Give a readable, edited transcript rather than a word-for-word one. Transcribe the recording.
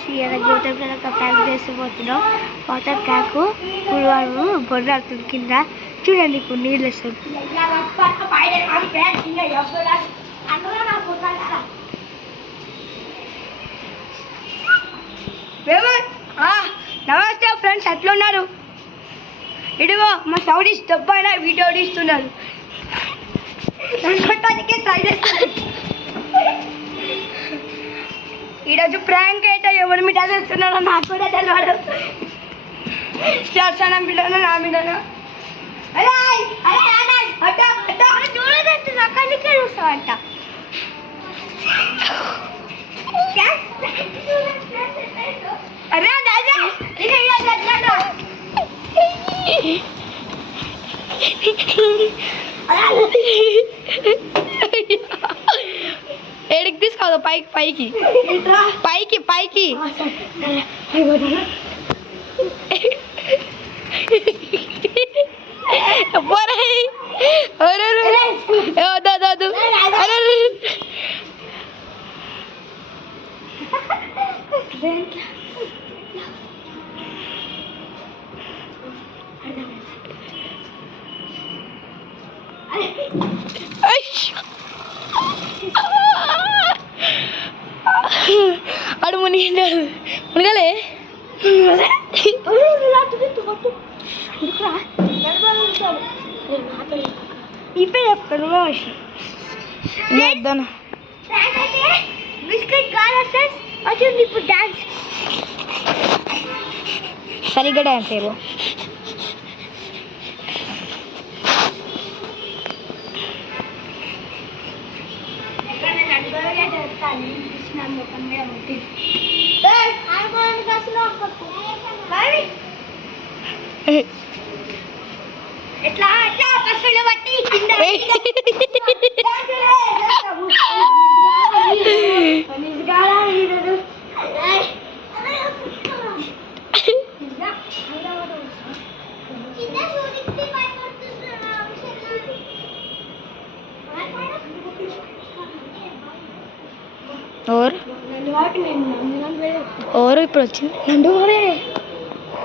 Friends ఇలా గౌతమ్ ఒక pack చేసిపోతున్నాం. Water tank పులివారు బొర్రాడుతుంది కింద చూడండి. ఇప్పుడు నీళ్ళు వస్తుంది. నమస్తే ఫ్రెండ్స్, ఎట్లున్నారు? ఇదిగో మా సౌడీస్ డబ్బైన వీడియో తీస్తున్నారు. ట్రై చేస్తున్నారు. ఈరోజు ప్రాంక్ అయితే ఎవరి మీద చేస్తున్నారో నాకు కూడా తెలియదు. చేస్తాను బిడ్డను నా బిడ్డను చూడదంటే అక్కడికే చూస్తావంట. అరే ఏడికి తీసుకోదు పైకి పైకి పైకి పైకి అడు మునిగిండాడు. మునగలే ఇప్పుడే చెప్తాను. బిస్కెట్ కావాలి వచ్చింది. ఇప్పుడు డాన్స్ సరిగ్గా డాన్స్ ఏమో. ఎట్లా ఎట్లా బస్సులు బట్టి और ఇప్పుడు వచ్చింది.